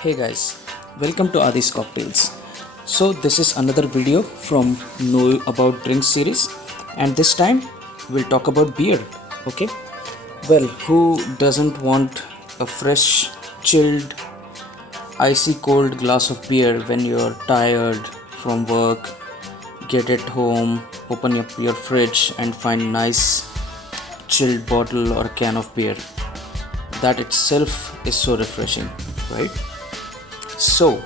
Hey guys, welcome to Adi's Cocktails. So this is another video from Know About Drinks series, and this time we'll talk about beer. Okay? Well, who doesn't want a fresh, chilled, icy cold glass of beer when you're tired from work, get it home, open up your fridge and find nice chilled bottle or can of beer. That itself is so refreshing, right? So,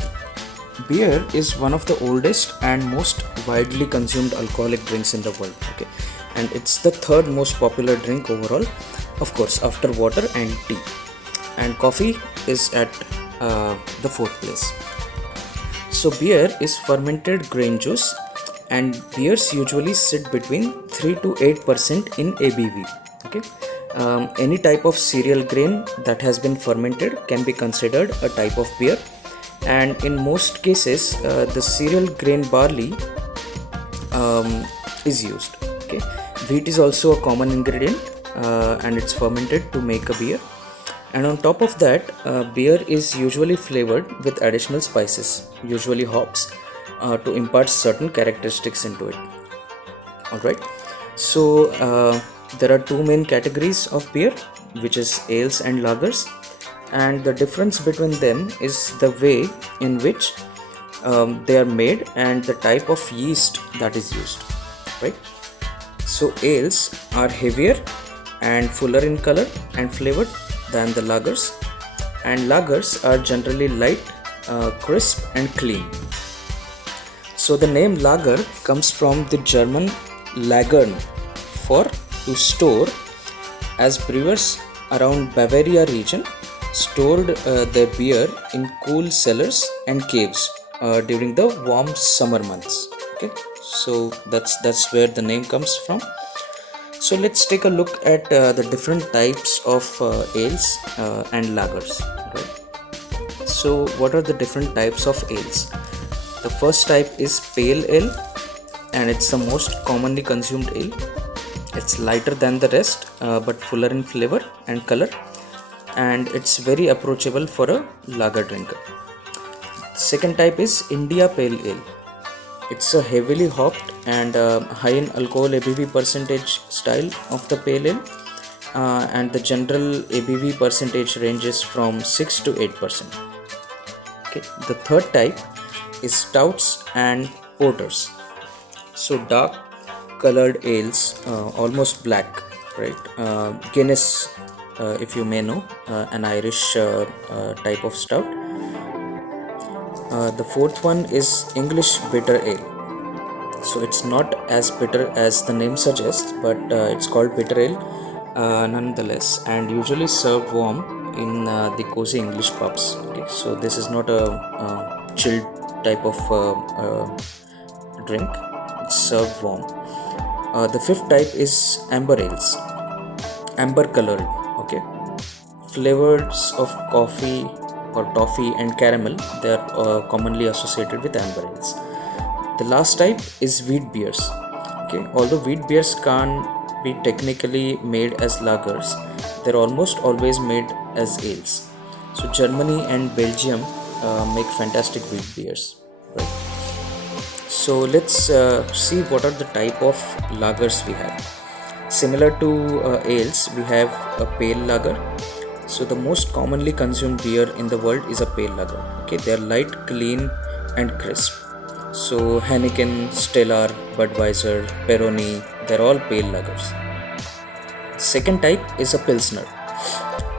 beer is one of the oldest and most widely consumed alcoholic drinks in the world. Okay, and it's the third most popular drink overall, of course, after water and tea. And coffee is at the fourth place. So, beer is fermented grain juice, and beers usually sit between 3 to 8% in ABV. Okay, any type of cereal grain that has been fermented can be considered a type of beer, and in most cases the cereal grain barley is used. Okay, wheat is also a common ingredient, and it's fermented to make a beer, and on top of that beer is usually flavored with additional spices, usually hops, to impart certain characteristics into it. All right, so there are two main categories of beer, which is ales and lagers, and the difference between them is the way in which they are made and the type of yeast that is used, right? So ales are heavier and fuller in color and flavor than the lagers, and lagers are generally light, crisp and clean. So the name lager comes from the German lagern, for to store, as brewers around Bavaria region stored their beer in cool cellars and caves during the warm summer months. Okay, so that's where the name comes from. So let's take a look at the different types of ales and lagers. Right? So what are the different types of ales? The first type is pale ale, and it's the most commonly consumed ale. It's lighter than the rest, but fuller in flavor and color, and it's very approachable for a lager drinker. Second type is India Pale Ale. It's a heavily hopped and high in alcohol ABV percentage style of the pale ale, and the general ABV percentage ranges from 6 to 8%. Okay, the third type is stouts and porters. So dark colored ales, almost black, right? Guinness, if you may know, an Irish type of stout. The fourth one is English bitter ale. So it's not as bitter as the name suggests, but it's called bitter ale nonetheless, and usually served warm in the cozy English pubs. Okay, so this is not a chilled type of drink, it's served warm. The fifth type is amber ales, amber colored. Okay, flavors of coffee or toffee and caramel, they are commonly associated with amber ales. The last type is wheat beers. Okay, although wheat beers can't be technically made as lagers, they're almost always made as ales. So Germany and Belgium make fantastic wheat beers, right? So let's see what are the type of lagers we have. Similar to ales, we have a pale lager. So the most commonly consumed beer in the world is a pale lager. Okay, they are light, clean and crisp. So Heineken, Stellar, Budweiser, Peroni, they're all pale lagers. Second type is a pilsner.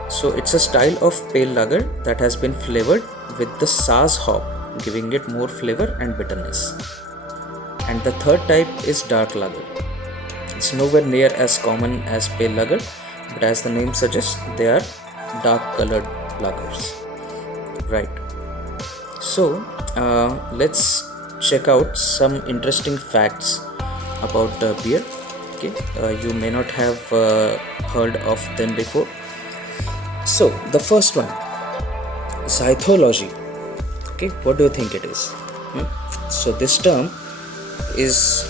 So it's a style of pale lager that has been flavored with the Saaz hop, giving it more flavor and bitterness. And the third type is dark lager. It's nowhere near as common as pale lager, but as the name suggests, they are dark colored lagers, right? So let's check out some interesting facts about beer. Okay, you may not have heard of them before. So the first one, zythology. Okay, what do you think it is? So this term is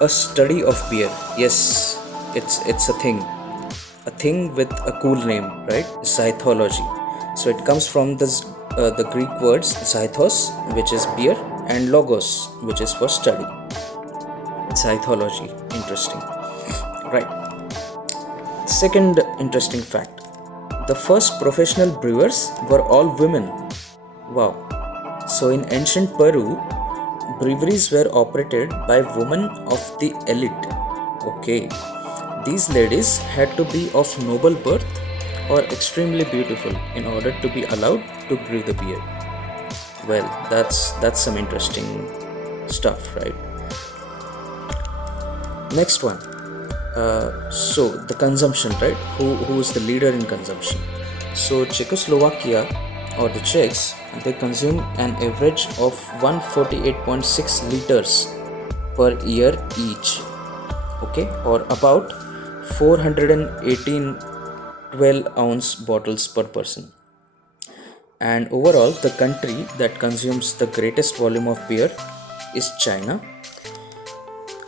a study of beer. Yes, it's a thing with a cool name, right? Zythology. So it comes from the the Greek words zythos, which is beer, and logos, which is for study. Zythology, interesting. Right. Second interesting fact, the first professional brewers were all women. Wow. So in ancient Peru, breweries were operated by women of the elite. Okay. These ladies had to be of noble birth or extremely beautiful in order to be allowed to brew the beer. Well, that's some interesting stuff, right? Next one. So the consumption, right? Who is the leader in consumption? So Czechoslovakia or the Czechs, they consume an average of 148.6 liters per year each. Okay, or about 418 12-ounce bottles per person. And overall, the country that consumes the greatest volume of beer is China.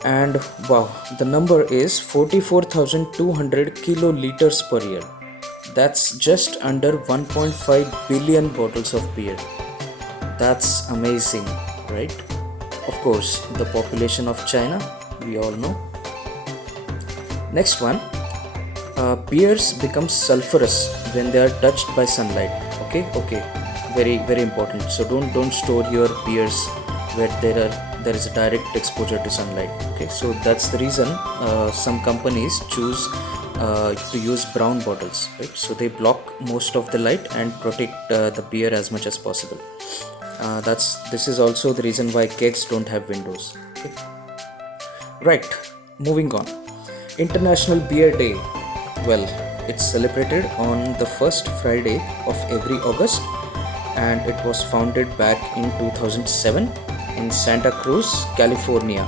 And wow, the number is 44,200 kiloliters per year. That's just under 1.5 billion bottles of beer. That's amazing, right? Of course, the population of China, we all know. Next one, beers become sulfurous when they are touched by sunlight. Okay, very important. So don't store your beers where there is a direct exposure to sunlight. Okay, so that's the reason some companies choose to use brown bottles, right? So they block most of the light and protect the beer as much as possible. This is also the reason why kegs don't have windows. Okay? Right, moving on. International Beer Day. Well, it's celebrated on the first Friday of every August, and it was founded back in 2007 in Santa Cruz, California.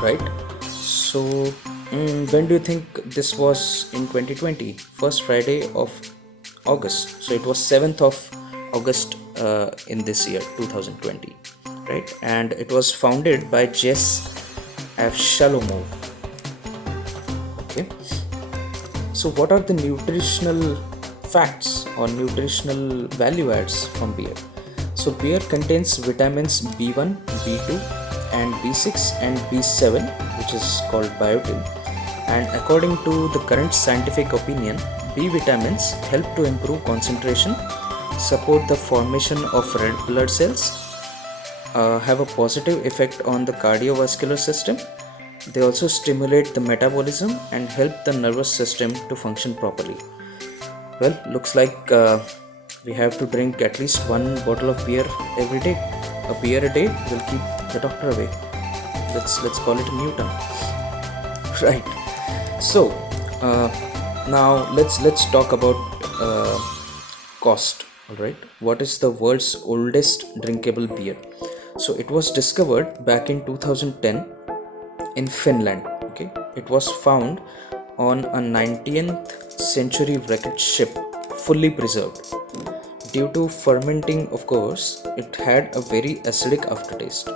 Right? So, when do you think this was in 2020? First Friday of August. So it was 7th of August in this year, 2020. Right? And it was founded by Jess Avshalomov. Okay. So what are the nutritional facts or nutritional value adds from beer? So beer contains vitamins B1, B2 and B6 and B7, which is called biotin. And according to the current scientific opinion, B vitamins help to improve concentration, support the formation of red blood cells, have a positive effect on the cardiovascular system. They also stimulate the metabolism and help the nervous system to function properly. Well, looks like we have to drink at least one bottle of beer every day. A beer a day will keep the doctor away. Let's call it a new term. Right. So now let's talk about cost. All right. What is the world's oldest drinkable beer? So it was discovered back in 2010 in Finland. Okay, it was found on a 19th century wrecked ship, fully preserved. Due to fermenting, of course, it had a very acidic aftertaste.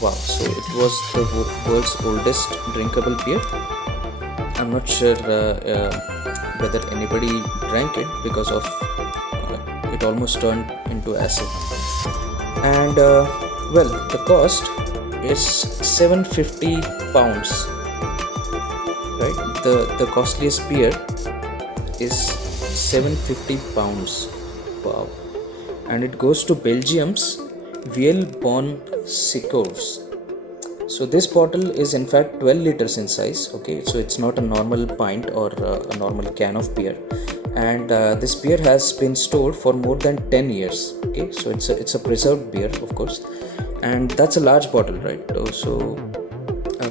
Wow, so it was the world's oldest drinkable beer. I'm not sure whether anybody drank it because of it almost turned into acid. And well, the cost is 750 pounds, right? The costliest beer is 750 pounds. Wow. And it goes to Belgium's Vielbonne Secours. So this bottle is in fact 12 liters in size. Okay, so it's not a normal pint or a normal can of beer. And this beer has been stored for more than 10 years. Okay, so it's a preserved beer, of course. And that's a large bottle, right? So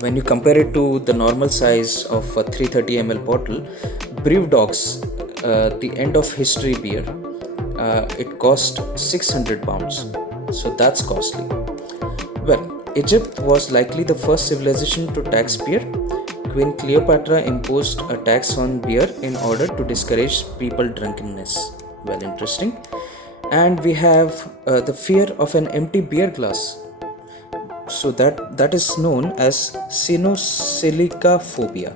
when you compare it to the normal size of a 330 ml bottle, Brewdog's the end of history beer, it cost 600 pounds. So that's costly. Well, Egypt was likely the first civilization to tax beer. Queen Cleopatra imposed a tax on beer in order to discourage people drunkenness. Well, interesting. And we have the fear of an empty beer glass. So that is known as Silica Phobia.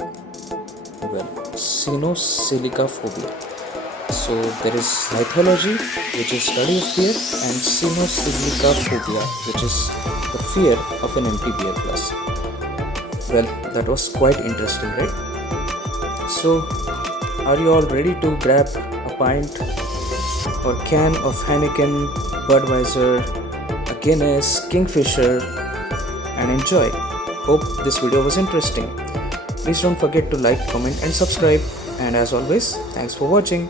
Well, Silica Phobia. So there is cythology, which is study of beer, and Silica Phobia, which is the fear of an empty beer glass. Well, that was quite interesting, right? So, are you all ready to grab a pint or can of Heineken, Budweiser, a Guinness, Kingfisher, and enjoy? Hope this video was interesting. Please don't forget to like, comment, and subscribe. And as always, thanks for watching.